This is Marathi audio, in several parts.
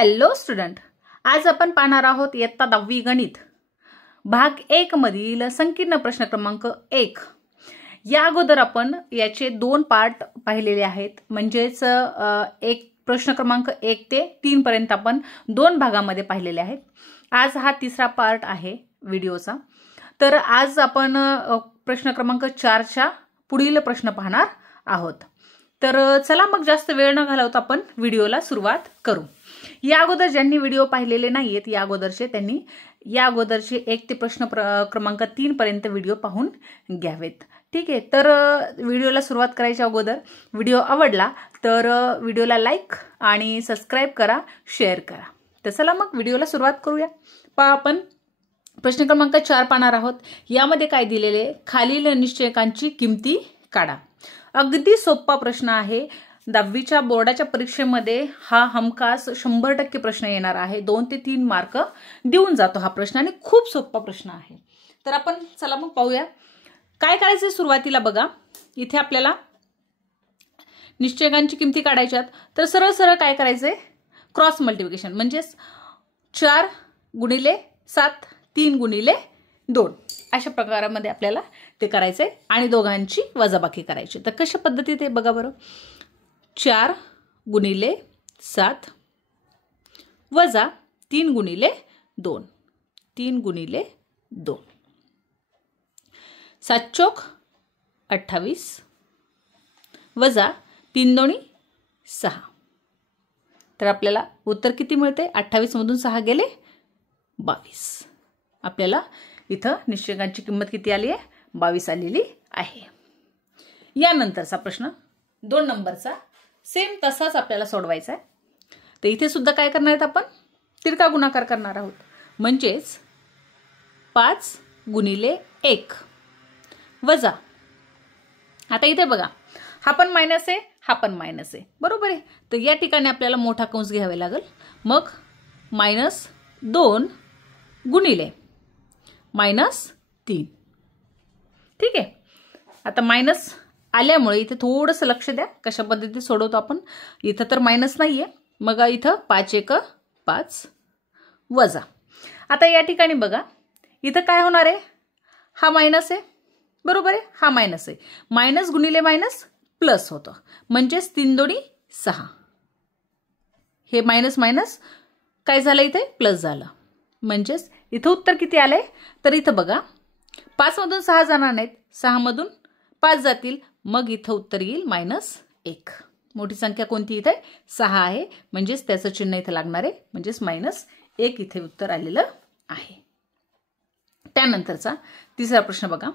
हॅलो स्टुडंट, आज आपण पाहणार आहोत इयत्ता 10वी गणित भाग 1 मधील संकीर्ण प्रश्न क्रमांक 1। या अगोदर आपण याचे 2 पार्ट पाहिलेले आहेत, म्हणजेच एक प्रश्न क्रमांक 1 ते 3 पर्यंत आपण 2 भागामध्ये पाहिलेले आहेत। आज हा तिसरा पार्ट आहे व्हिडिओचा। तर आज आपण प्रश्न क्रमांक 4 च्या पुढील प्रश्न पाहणार आहोत। तर चला मग जास्त वेळ न घालवता आपण व्हिडिओला सुरुवात करू। या अगोदर ज्यांनी व्हिडिओ पाहिलेले नाहीत या अगोदरचे त्यांनी या अगोदरचे 1 ते प्रश्न क्रमांक 3 पर्यंत व्हिडिओ पाहून घ्यावेत। ठीक आहे, तर व्हिडिओला सुरुवात करायच्या अगोदर व्हिडिओ आवडला तर व्हिडिओला लाईक आणि सबस्क्राइब करा, शेअर करा। तर चला मग व्हिडिओला सुरुवात करूया। पहा, आपण प्रश्न क्रमांक 4 पाहणार आहोत। यामध्ये काय दिलेले, खालील निश्चयकांची किमती काढा। अगदी सोपा प्रश्न आहे। 10वीच्या बोर्डाच्या परीक्षेमध्ये हा हमखास 100% प्रश्न येणार आहे। 2 ते 3 मार्क देऊन जातो हा प्रश्न आणि खूप सोपा प्रश्न आहे। तर आपण चला मग पाहूया काय करायचं। सुरुवातीला बघा, इथे आपल्याला निश्चयकांची किमती काढायच्यात। तर सरळ सरळ काय करायचंय, क्रॉस मल्टिप्लिकेशन, म्हणजे 4 गुणिले 7 3 गुणिले 2 अशा प्रकारामध्ये आपल्याला ते करायचंय आणि दोघांची वजाबाकी करायची। तर कशा पद्धतीत आहे बघा बरं। 4 गुणिले 7 वजा 3 गुणिले 2 3 गुणिले 2 7 चौक 28 वजा 3 दोणी 6। तर आपल्याला उत्तर किती मिळते, 28 मधून 6 गेले 22। आपल्याला इथं निश्चयकांची किंमत किती आली आहे, 22 आलेली आहे। यानंतरचा प्रश्न 2 नंबरचा सेम तसाच आपल्याला सोडवायचा आहे। तर इथे सुद्धा काय करणार आहेत, आपण तिरका गुणाकार करणार आहोत। म्हणजेच 5 गुणिले 1 वजा, आता इथे बघा हा पण मायनस आहे, हा पण मायनस आहे, बरोबर आहे। तर या ठिकाणी आपल्याला मोठा कंस घ्यावे लागेल। मग -2 गुणिले -3। ठीक आहे, आता मायनस आल्यामुळे इथे थोडंसं लक्ष द्या कशा पद्धतीने सोडवतो आपण। इथं तर मायनस नाहीये, मग इथं 5 1 5 वजा। आता या ठिकाणी बघा इथं काय होणार आहे, हा मायनस आहे, बरोबर आहे, हा मायनस आहे। मायनस गुणिले मायनस प्लस होतं, म्हणजेच 3 दोणी 6। हे मायनस मायनस काय झालं, इथे प्लस झालं। म्हणजेच इथं उत्तर किती आलंय, तर इथं बघा 5 मधून 6 जाणार नाहीत, 6 मधून 5 जातील, मग इथं उत्तर येईल -1। मोठी संख्या कोणती इथे 6 आहे, म्हणजेच त्याचं चिन्ह इथे लागणार आहे, म्हणजेच -1 इथे उत्तर आलेलं आहे। त्यानंतरचा तिसरा प्रश्न बघा।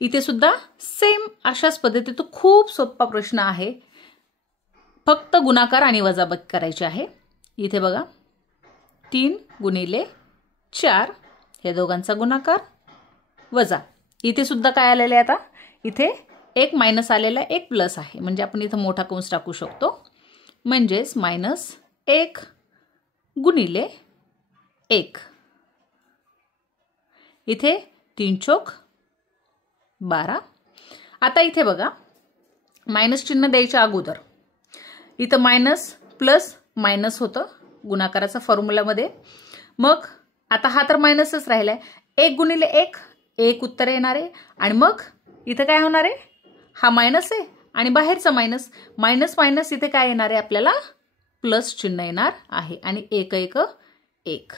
इथे सुद्धा सेम अशाच पद्धतीत खूप सोपा प्रश्न आहे, फक्त गुणाकार आणि वजाबाकी करायची आहे। इथे बघा 3 गुणिले 4 हे दोघांचा गुणाकार वजा, इथे सुद्धा काय आलेलं आहे, आता इथे एक मायनस आलेला आहे, एक प्लस आहे, म्हणजे आपण इथं मोठा कंस टाकू शकतो। म्हणजेच -1 गुणिले 1, इथे 3 चौक 12। आता इथे बघा मायनस चिन्ह द्यायच्या अगोदर इथं मायनस प्लस मायनस होतं गुणाकाराचा फॉर्म्युलामध्ये। मग आता हा तर मायनसच राहिलाय, 1 गुणिले 1 1 उत्तर येणार आहे, आणि मग इथं काय होणार आहे, हा मायनस आहे आणि बाहेरचा मायनस, मायनस मायनस इथे काय येणार आहे, आपल्याला प्लस चिन्ह येणार आहे, आणि 1 1 1,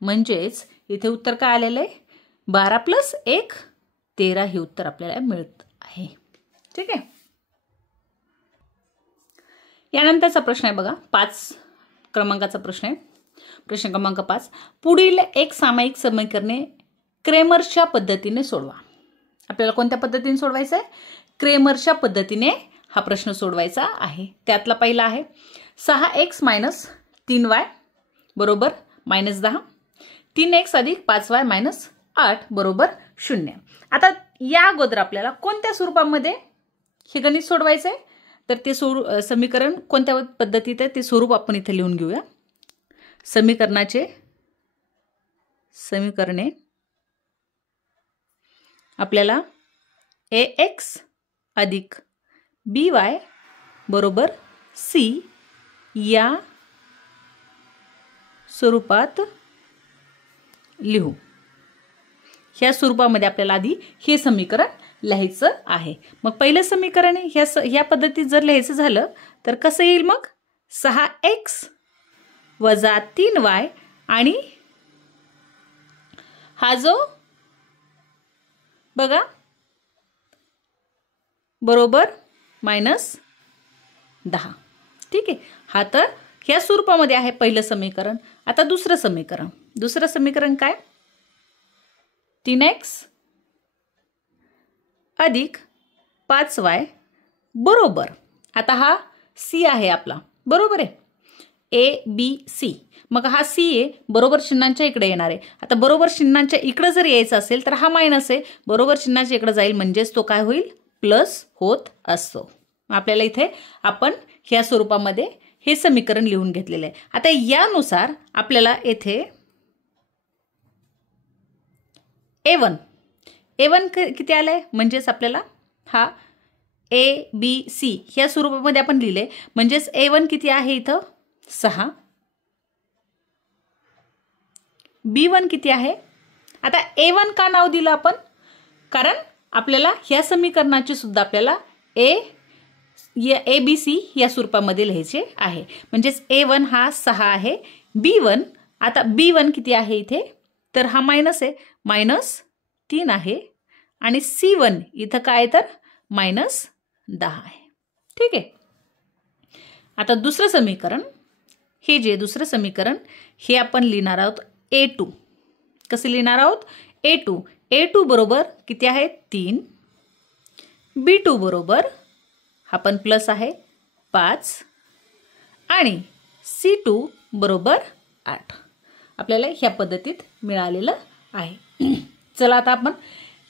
म्हणजेच इथे उत्तर काय आलेलं आहे, 12 + 1 13 हे उत्तर आपल्याला मिळत आहे। ठीक आहे, यानंतरचा प्रश्न आहे बघा, 5 क्रमांकाचा प्रश्न आहे। प्रश्न क्रमांक 5, पुढील एक सामायिक समीकरणे क्रेमरच्या पद्धतीने सोडवा। आपल्याला कोणत्या पद्धतीने सोडवायचं आहे, क्रेमरच्या पद्धतीने हा प्रश्न सोडवायचा आहे। त्यातला पहिला आहे 6x - 3y बरोबर -10, 3x + 5y - 8 बरोबर 0। आता या अगोदर आपल्याला कोणत्या स्वरूपामध्ये हे गणित सोडवायचं आहे, तर ते समीकरण कोणत्या पद्धतीत आहे ते स्वरूप आपण इथे लिहून घेऊया। समीकरणे आपल्याला ax + by बरोबर c या स्वरूपात लिहू. ह्या स्वरूपामध्ये आपल्याला आधी हे समीकरण लिहायचं आहे. मग पहिलं समीकरण ह्या पद्धतीत जर लिहायचं झालं तर कसं येईल मग 6x वजा 3y आणि हा जो बघा बरोबर -10. ठीक आहे. हा तर ह्या स्वरूपामध्ये आहे पहिलं समीकरण. आता दुसरं समीकरण काय 3x अधिक 5y बरोबर. आता हा C आहे आपला, बरोबर आहे, ABC. मग हा C आहे, बरोबर चिन्हांच्या इकडे येणार आहे. आता बरोबर चिन्हांच्या इकडे जर यायचं असेल तर हा मायनस आहे, बरोबर चिन्हाच्या इकडे जाईल म्हणजेच तो काय होईल प्लस होत असतो. आपल्याला इथे आपण ह्या स्वरूपामध्ये हे समीकरण लिहून घेतलेलं आहे. आता यानुसार आपल्याला येथे A1 किती आलंय म्हणजेच आपल्याला हा ABC ह्या स्वरूपामध्ये आपण लिहिले म्हणजेच A1 किती आहे इथं 6. B1 किती आहे. आता A1 का नाव दिलं आपण, कारण आपल्याला ह्या समीकरणाची सुद्धा आपल्याला ABC या स्वरूपामध्ये लिहायचे आहे. म्हणजेच A1 हा 6 आहे. B1 आता B1 किती आहे इथे तर हा मायनस आहे, -3 आहे आणि C1 इथं काय तर -10 आहे. ठीक आहे. आता दुसरं समीकरण हे आपण लिहिणार आहोत A2. कसे लिहिणार आहोत A2 बरोबर किती आहे 3. B2 बरोबर हा पण प्लस आहे 5 आणि C2 बरोबर 8. आपल्याला ह्या पद्धतीत मिळालेलं आहे. चला आता आपण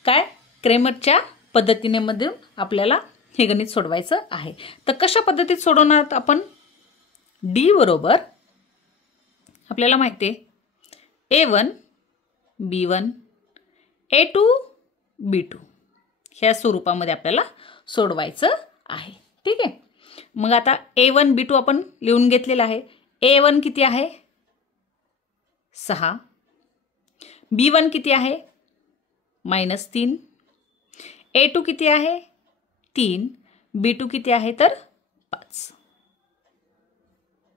काय क्रेमरच्या पद्धतीने मधून आपल्याला हे गणित सोडवायचं आहे. तर कशा पद्धतीत सोडवणार आपण D बरोबर आपल्याला माहिती आहे A1 B1 A2 B2 ह्या स्वरूपामध्ये आपल्याला सोडवायचं आहे. ठीक आहे. मग आता A1 B2 आपण लिहून घेतलेला आहे. A1 किती आहे 6. B1 किती आहे -3. A2 किती आहे 3. B2 किती आहे तर 5.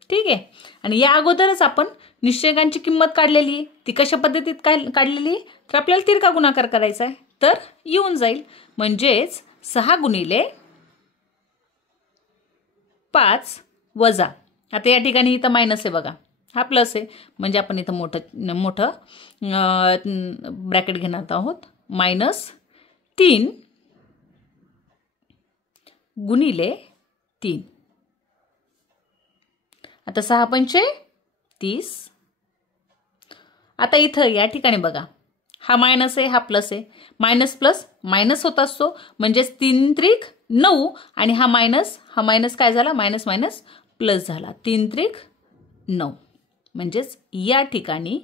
ठीक आहे. आणि या अगोदरच आपण निश्चयकांची किंमत काढलेली आहे. ती कशा पद्धतीत काढलेली आहे तर आपल्याला तिरका गुणाकार करायचा आहे तर येऊन जाईल म्हणजेच 6 गुणिले 5 वजा. आता या ठिकाणी इथं मायनस आहे बघा, हा प्लस आहे म्हणजे आपण इथं मोठं ब्रॅकेट घेणार आहोत. -3 गुणिले 3. आता 6 पंचे 30. आता इथं या ठिकाणी बघा हा मायनस आहे, हा प्लस आहे. मायनस प्लस मायनस होत असतो म्हणजेच 3 त्रिक 9 आणि हा मायनस काय झाला मायनस प्लस झाला 3 त्रिक 9 म्हणजेच या ठिकाणी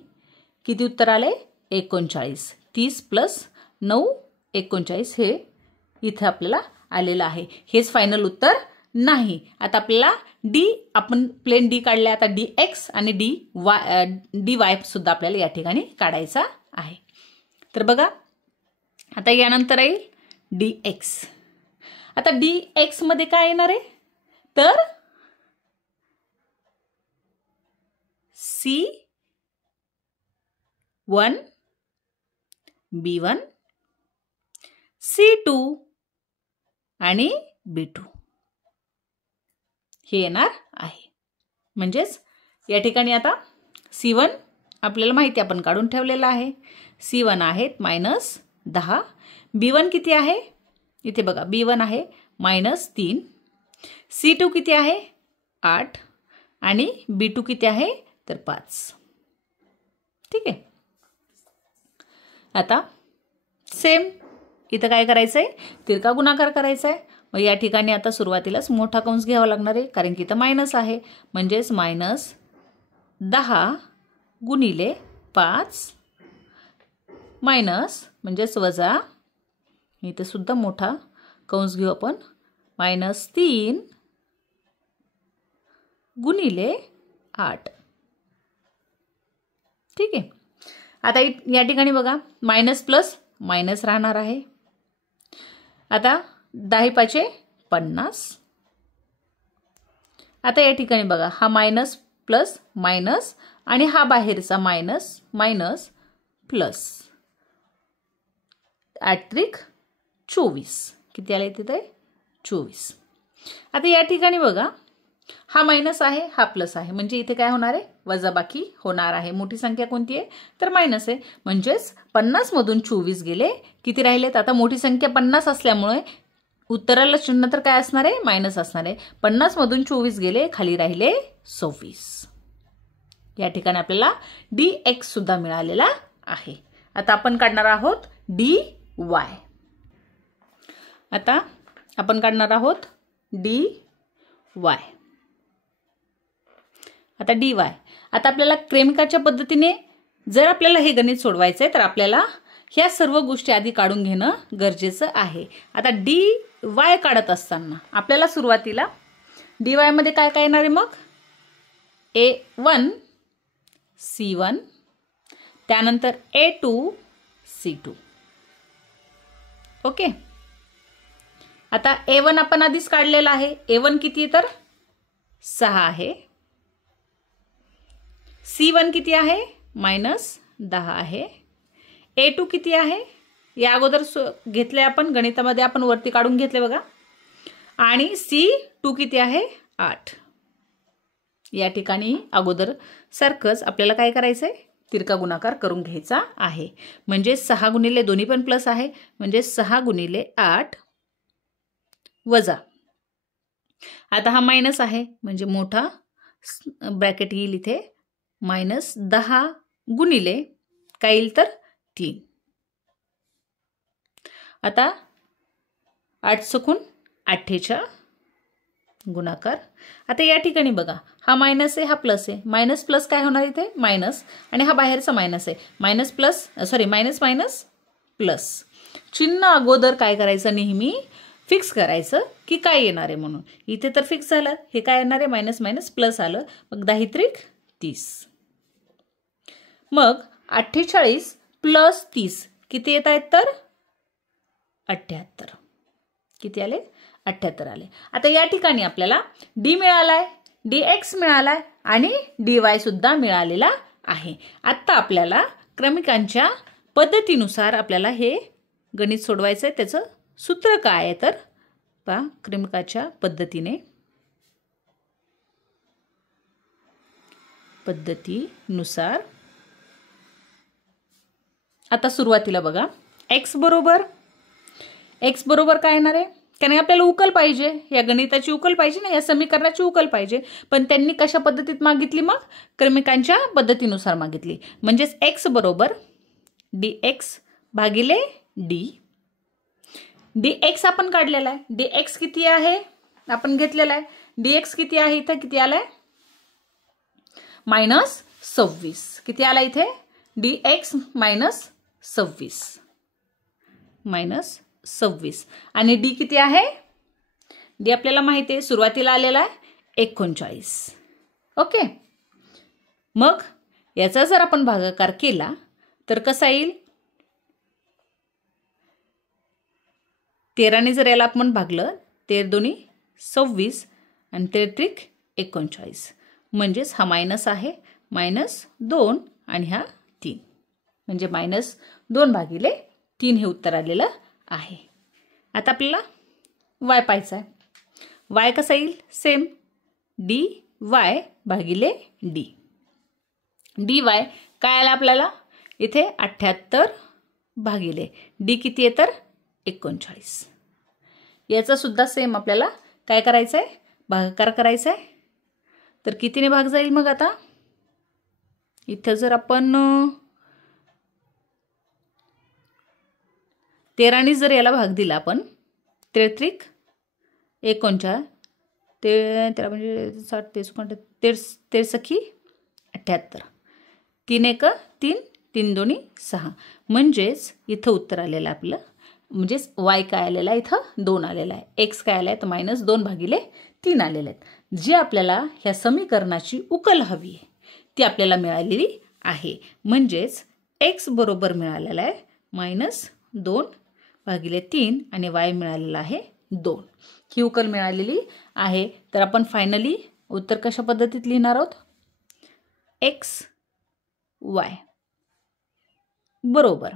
किती उत्तर आले 39. 30 प्लस 9 39 हे इथे आपल्याला आलेलं आहे. हेच फायनल उत्तर नाही. आता आपल्याला आपण प्लेन D काढले. आता dx आणि dy सुद्धा आपल्याला या ठिकाणी काढायचा आहे. तर बघा आता यानंतर येईल dx. आता dx मध्ये काय येणार आहे तर C1 B1 C2 आणि B2 हे येणार आहे. म्हणजेच या ठिकाणी आता C1 आपल्याला माहिती आपण काढून ठेवलेला आहे. C1 आहेत -10. B1 किती आहे इथे बघा B1 आहे -3. C2 किती आहे 8 आणि B2 किती आहे तर 5. ठीक आहे. आता सेम इथं काय करायचं आहे तिरका गुणाकार करायचा आहे. मग या ठिकाणी आता सुरुवातीलाच मोठा कंस घ्यावा लागणार आहे कारण की इथं मायनस आहे म्हणजेच -10 गुणिले 5 मायनस म्हणजेच वजा. इथे सुद्धा मोठा कंस घेऊ आपण-3 गुणिले 8 ठीक आहे. आता या ठिकाणी बघा मायनस प्लस मायनस राहणार आहे. आता 10 पाचे 50. आता या ठिकाणी बघा हा मायनस प्लस मायनस आणि हा बाहेरचा मायनस मायनस प्लस 8 त्रिक 24. किती आले तिथे 24. आता या ठिकाणी बघा हा मायनस आहे हा प्लस आहे म्हणजे इथे काय होणार आहे वजाबाकी होणार आहे. मोठी संख्या कोणती आहे तर मायनस आहे म्हणजेच 50 मधून 24 गेले किती राहिलेत. आता मोठी संख्या 50 असल्यामुळे उत्तराला चिन्ह तर काय असणार आहे मायनस असणार आहे. 50 मधून 24 गेले खाली राहिले 26. या ठिकाणी आपल्याला dx सुद्धा मिळालेला आहे. आता आपण काढणार आहोत dy. आता आपण काढणार आहोत dy. आता dy. आता आपल्याला क्रमिकाच्या पद्धतीने जर आपल्याला हे गणित सोडवायचं आहे तर आपल्याला ह्या सर्व गोष्टी आधी काढून घेणं गरजेचं आहे. आता dy काढत असताना आपल्याला सुरुवातीला dy मध्ये काय काय येणार आहे मग a1 c1 त्यानंतर a2 c2. ओके. आता a1 आपण आधीच काढलेला आहे. a1 किती तर 6 आहे. c1 किती आहे -10 आहे. a2 किती आहे या अगोदर घेतले आपण गणितामध्ये आपण वरती काढून घेतले बघा. आणि c2 किती आहे 8. या ठिकाणी अगोदर सारखंच आपल्याला काय करायचंय तिरका गुणाकार करून घ्यायचा आहे. म्हणजे 6 गुणिले दोन्ही पण प्लस आहे म्हणजे 6 गुणिले 8 वजा. आता हा मायनस आहे म्हणजे मोठा ब्रॅकेट येईल इथे -10 गुणिले काय येईल तर 3. आता 8 सकून 48 गुणाकार. आता या ठिकाणी बघा हा मायनस आहे हा प्लस आहे. मायनस प्लस काय होणार इथे मायनस आणि हा बाहेरचा मायनस आहे. Minus plus minus minus plus. चिन्ह अगोदर काय करायचं नेहमी फिक्स करायचं की काय येणार आहे म्हणून. इथे तर फिक्स झालं हे काय येणार आहे मायनस मायनस प्लस आलं मग 10 त्रिक 30. मग 48 प्लस 30 किती येत आहेत तर 78. किती आले 78 आले. आता या ठिकाणी आपल्याला d मिळालाय dx मिळालाय आणि dy सुद्धा मिळालेला आहे. आता आपल्याला क्रमिकांच्या पद्धतीनुसार आपल्याला हे गणित सोडवायचं आहे. त्याचं सूत्र काय आहे तर पहा क्रमिकाच्या पद्धतीनुसार आता सुरुवातीला बघा x बरोबर काय येणार आहे कारण आपल्याला उकल पाहिजे या गणिताची उकल पाहिजे ना या समीकरणाची उकल पाहिजे. पण त्यांनी कशा पद्धतीत मागितली मग क्रमिकांच्या पद्धतीनुसार मागितली. म्हणजेच x बरोबर dx भागिले d. dx आपण काढलेला आहे. dx किती आहे आपण घेतलेला आहे. dx किती आहे इथं किती आलाय -26. किती आला इथे dx -26 आणि d किती आहे d आपल्याला माहिती आहे सुरुवातीला आलेला आहे 39. ओके. मग याचा जर आपण भागाकार केला तर कसा येईल 13 ने जर याला आपण भागलं 13 दोन्ही 26 आणि 13 त्रिक 39 म्हणजेच हा मायनस आहे -2 आणि हा 3 म्हणजे -2 भागिले 3 हे उत्तर आलेलं आहे. आता आपल्याला y पाहायचा आहे. y कसा येईल सेम dy भागिले d. dy काय आला आपल्याला इथे 78 भागिले d किती आहे तर 39. याचा सुद्धा सेम आपल्याला काय करायचं आहे भागाकार करायचा आहे. तर कितीने भाग जाईल मग आता इथे जर आपण 13 ने जर याला भाग दिला आपण 13 त्रिक 39 13 म्हणजे 60 13 सखी 78 3 1 3 3 दोन्ही 6 म्हणजेच इथं उत्तर आलेलं आपलं म्हणजेच y काय आलेला आहे इथं 2 आलेला आहे. x काय आलाय तर -2 भागिले 3 आलेले आहेत. जे आपल्याला ह्या समीकरणाची उकल हवी आहे ती आपल्याला मिळालेली आहे. म्हणजेच x बरोबर मिळालेला आहे -2/3 आणि y मिळालेला आहे 2. ही उकल मिळालेली आहे. तर आपण फायनली उत्तर कशा पद्धतीत लिहिणार आहोत? x y बरोबर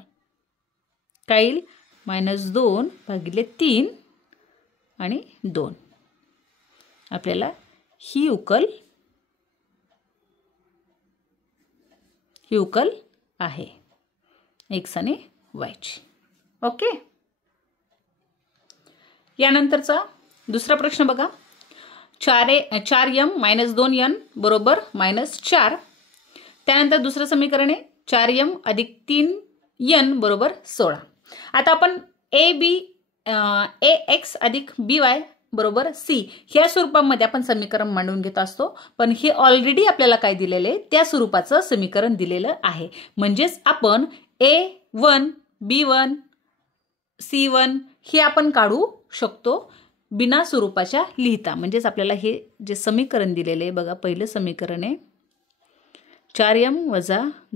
काय येईल? -2/3 आणि 2. आपल्याला ही उकल आहे x आणि y ची. ओके. यानंतरचा दुसरा प्रश्न बघा. 4m - 2n बरोबर -4. त्यानंतर दुसरं समीकरण आहे 4m + 3n बरोबर 16. आता आपण ax + by बरोबर c ह्या स्वरूपामध्ये आपण समीकरण मांडून घेत असतो. पण हे ऑलरेडी आपल्याला काय दिलेले त्या स्वरूपाचं समीकरण दिलेलं आहे. म्हणजेच आपण a1 b1 c1 हे आपण काढू शकतो बिना स्वरूपाच्या लिहिता. म्हणजेच आपल्याला हे जे समीकरण दिलेले बघा, पहिलं समीकरण आहे 4m -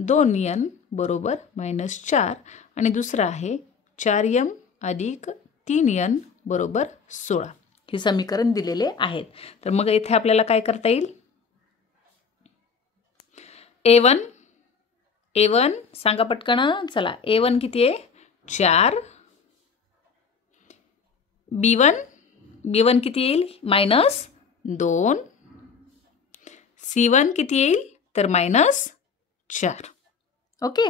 2n बरोबर -4 आणि दुसरं आहे 4m + 3n बरोबर 16. हे समीकरण दिलेले आहेत. तर मग इथे आपल्याला काय करता येईल? a1 सांगा पटकन. चला, a1 किती आहे? 4. b1 किती येईल? -2. c1 किती येईल? तर -4. ओके.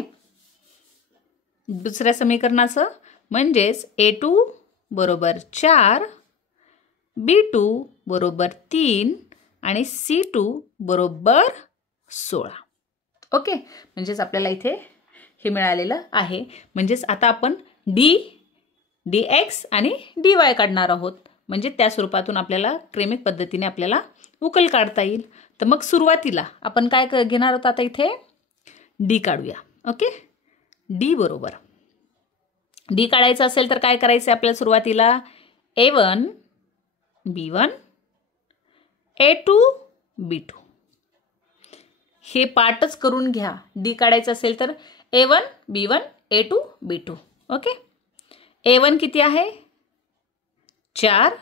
दुसऱ्या समीकरणाचं म्हणजेच a2 बरोबर 4, b2 बरोबर 3 आणि c2 बरोबर 16. ओके. म्हणजेच आपल्याला इथे हे मिळालेलं आहे. म्हणजेच आता आपण dx आणि dy काढणार आहोत. म्हणजे त्या स्वरूपातून आपल्याला क्रमिक पद्धतीने आपल्याला उकल काढता येईल. तर मग सुरुवातीला आपण काय घेणार आहोत? आता इथे d काढूया. ओके. d बरोबर d काढायचं असेल तर काय करायचं आपल्याला? सुरुवातीला a1 b1 a2 b2 हे पाठच करून घ्या. d काढायचं असेल तर a1 b1 a2 b2. Okay. a1 किती आहे? 4.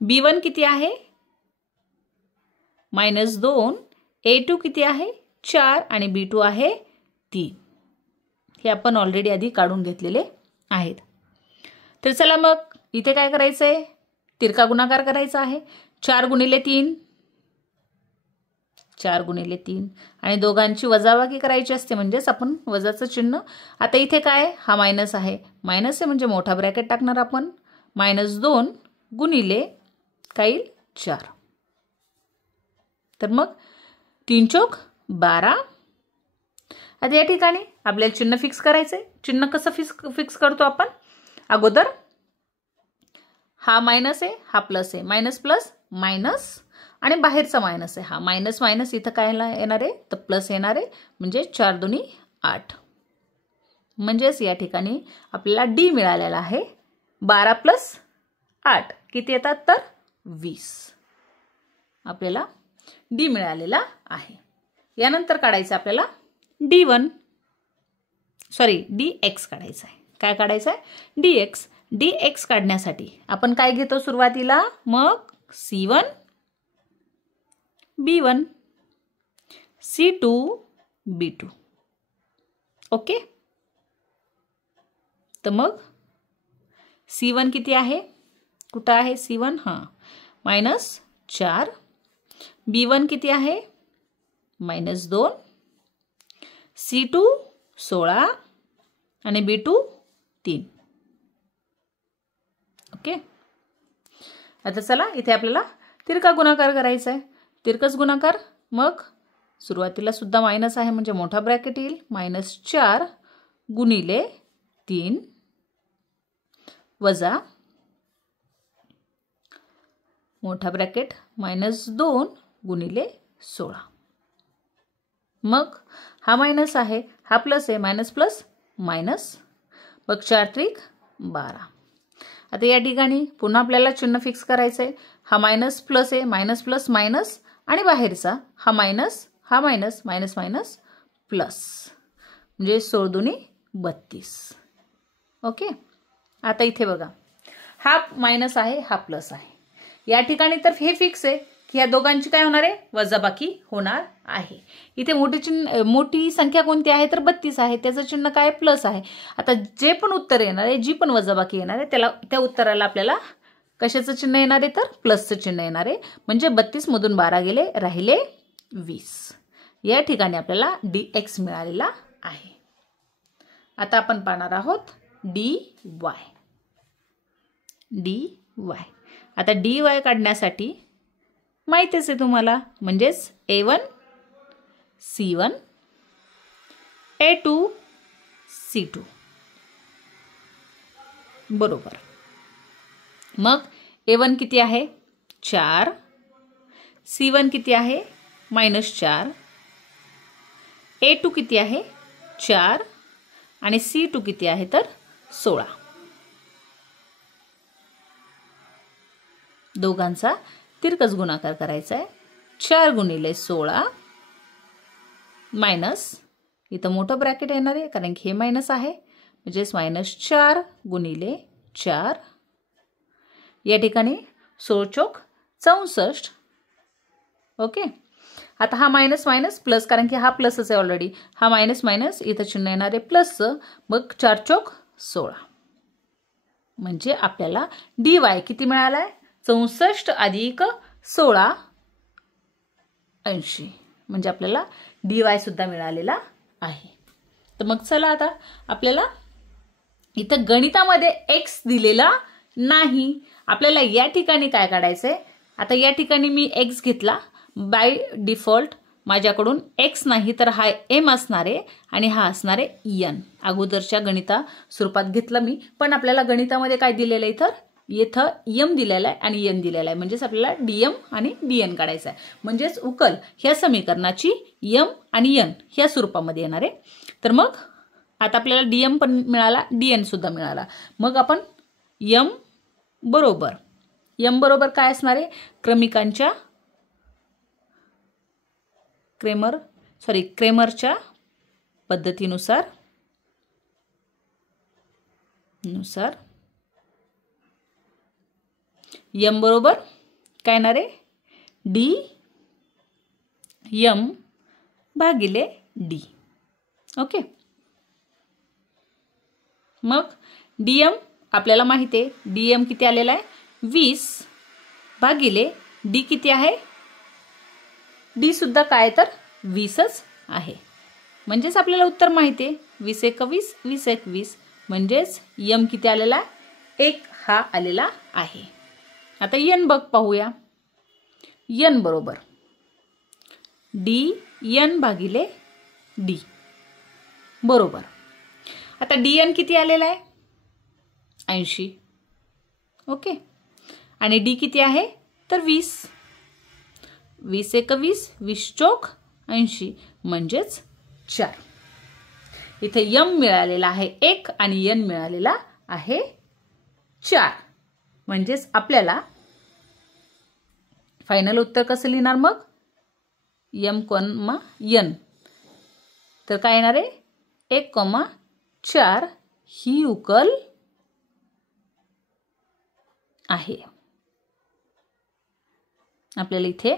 b1 किती आहे? -2. a2 किती आहे? 4 आणि b2 आहे 3. हे आपण ऑलरेडी आधी काढून घेतलेले आहेत. तर चला मग इथे काय करायचं आहे? तिरका गुणाकार करायचा आहे. 4 × 3 4 × 3 आणि दोघांची वजाबाकी करायची असते. म्हणजेच आपण वजाचं चिन्ह. आता इथे काय? हा मायनस आहे. मायनस आहे म्हणजे मोठा ब्रॅकेट टाकणार आपण. -2 × काय येईल? 4. तर मग 3 चौक 12. आता या ठिकाणी आपल्याला चिन्ह फिक्स करायचंय. चिन्ह कसं फिक्स करतो आपण? अगोदर हा मायनस आहे, हा प्लस आहे. मायनस प्लस मायनस आणि बाहेरचा मायनस आहे. हा मायनस मायनस इथं काय येणार आहे? तर प्लस येणार आहे. म्हणजे 4 × 2 = 8. म्हणजेच या ठिकाणी आपल्याला डी मिळालेला आहे 12 + 8 किती येतात? तर 20. आपल्याला डी मिळालेला आहे. यानंतर काढायचं आपल्याला d1 सॉरी dx काढायचं आहे. काय काढायचं आहे? dx. dx काढण्यासाठी आपण काय घेतो सुरुवातीला? मग c1 b1 c2 b2. Okay. तर मग c1 किती आहे? कुठं आहे c1? हां, -4. b1 किती आहे? -2. c2 16 आणि b2 3. ओके. आता चला इथे आपल्याला तिरका गुणाकार करायचा आहे. तिरकस गुणाकार. मग सुरुवातीला सुद्धा मायनस आहे म्हणजे मोठा ब्रॅकेट येईल. -4 × 3 वजा मोठा ब्रॅकेट -2 × 16. मग हा मायनस आहे, हा प्लस आहे. Minus plus minus. मग 4 त्रिक 12. आता या ठिकाणी पुन्हा आपल्याला चिन्ह फिक्स करायचं आहे. हा मायनस प्लस आहे. मायनस प्लस मायनस आणि बाहेरचा हा मायनस मायनस मायनस प्लस म्हणजे 16 दुनी 32. ओके. आता इथे बघा, हा मायनस आहे, हा प्लस आहे. या ठिकाणी तर हे फिक्स आहे की ह्या दोघांची काय होणार आहे, वजाबाकी होणार आहे. इथे मोठी संख्या कोणती आहे तर 32 आहे, त्याचं चिन्ह काय प्लस आहे. आता जे पण उत्तर येणार आहे, जी पण वजाबाकी येणार आहे, त्या उत्तराला आपल्याला कशाचं चिन्ह येणार आहे तर प्लसचं चिन्ह येणार आहे. म्हणजे 32 मधून 12 गेले, राहिले 20. या ठिकाणी आपल्याला dx मिळालेला आहे. आता आपण पाहणार आहोत dy. आता dy काढण्यासाठी माहितीच आहे तुम्हाला, म्हणजेच a1 c1 a2 c2 बरोबर. मग a1 किती आहे 4, c1 किती आहे -4, a2 किती आहे 4 आणि c2 किती आहे तर 16. दोघांचा तिरकस गुणाकार करायचा आहे. 4 गुणिले 16 मायनस, इथं मोठं ब्रॅकेट येणार आहे कारण की हे मायनस आहे, म्हणजेच -4 गुणिले 4. या ठिकाणी 16 चौक 64. ओके. आता हा मायनस मायनस प्लस, कारण की हा प्लसच आहे ऑलरेडी, हा मायनस मायनस इथं चिन्ह येणार आहे प्लसचं, मग 4 चौक 16. म्हणजे आपल्याला dy किती मिळाला आहे 64 अधिक 16 80. म्हणजे आपल्याला dy सुद्धा मिळालेला आहे. तर मग चला आता आपल्याला इथं गणितामध्ये x दिलेला नाही, आपल्याला या ठिकाणी काय काढायचंय. आता या ठिकाणी मी x घेतला, बाय डिफॉल्ट माझ्याकडून x नाही तर हा m असणार आहे आणि हा असणार आहे n. अगोदरच्या गणिता स्वरूपात घेतलं मी, पण आपल्याला गणितामध्ये काय दिलेलं आहे तर इथं m दिलेला आहे आणि n दिलेला आहे, म्हणजेच आपल्याला dm आणि dn काढायचा आहे. म्हणजेच उकल ह्या समीकरणाची m आणि n ह्या स्वरूपामध्ये येणार आहे. तर मग आता आपल्याला dm पण मिळाला, dn सुद्धा मिळाला. मग आपण m बरोबर काय असणार आहे, क्रेमरच्या पद्धतीनुसार m बरोबर काय येणार आहे dm भागिले d. ओके. मग dm आपल्याला माहिती आहे, dm किती आलेला आहे 20 भागिले d किती आहे, d सुद्धा काय तर 20च आहे. म्हणजेच आपल्याला उत्तर माहिती आहे 20 × 20 20 × 20, म्हणजेच m किती आलेला आहे 1 हा आलेला आहे. आता n बघ पाहूया. n बरोबर dn भागिले d बरोबर. आता dn किती आलेला आहे 80. ओके. आणि d किती आहे तर 20. 20 × 20 20 चौक 80, म्हणजेच 4. इथे m मिळालेला आहे 1 आणि n मिळालेला आहे 4. म्हणजेच आपल्याला फायनल उत्तर कसं लिहिणार मग m, n. तर काय येणार आहे 1,4 ही उकल आहे. आपल्याला इथे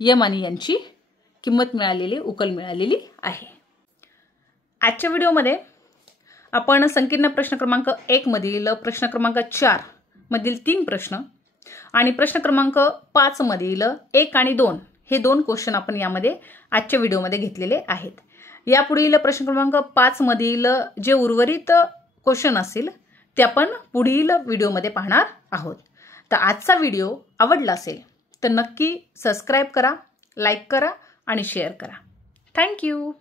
m आणि n ची किंमत मिळालेली, उकल मिळालेली आहे. आजच्या व्हिडिओमध्ये आपण संकीर्ण प्रश्न क्रमांक 1 मधील प्रश्न क्रमांक 4 मधील 3 प्रश्न आणि प्रश्न क्रमांक 5 मधील 1 आणि 2 हे 2 क्वेश्चन आपण यामध्ये आजच्या व्हिडिओमध्ये घेतलेले आहेत. यापुढील प्रश्न क्रमांक 5 मधील जे उर्वरित क्वेश्चन असतील ते आपण पुढील व्हिडिओमध्ये पाहणार आहोत. तर आजचा व्हिडिओ आवडला असेल तर नक्की सबस्क्राइब करा, लाईक करा आणि शेअर करा. थँक्यू.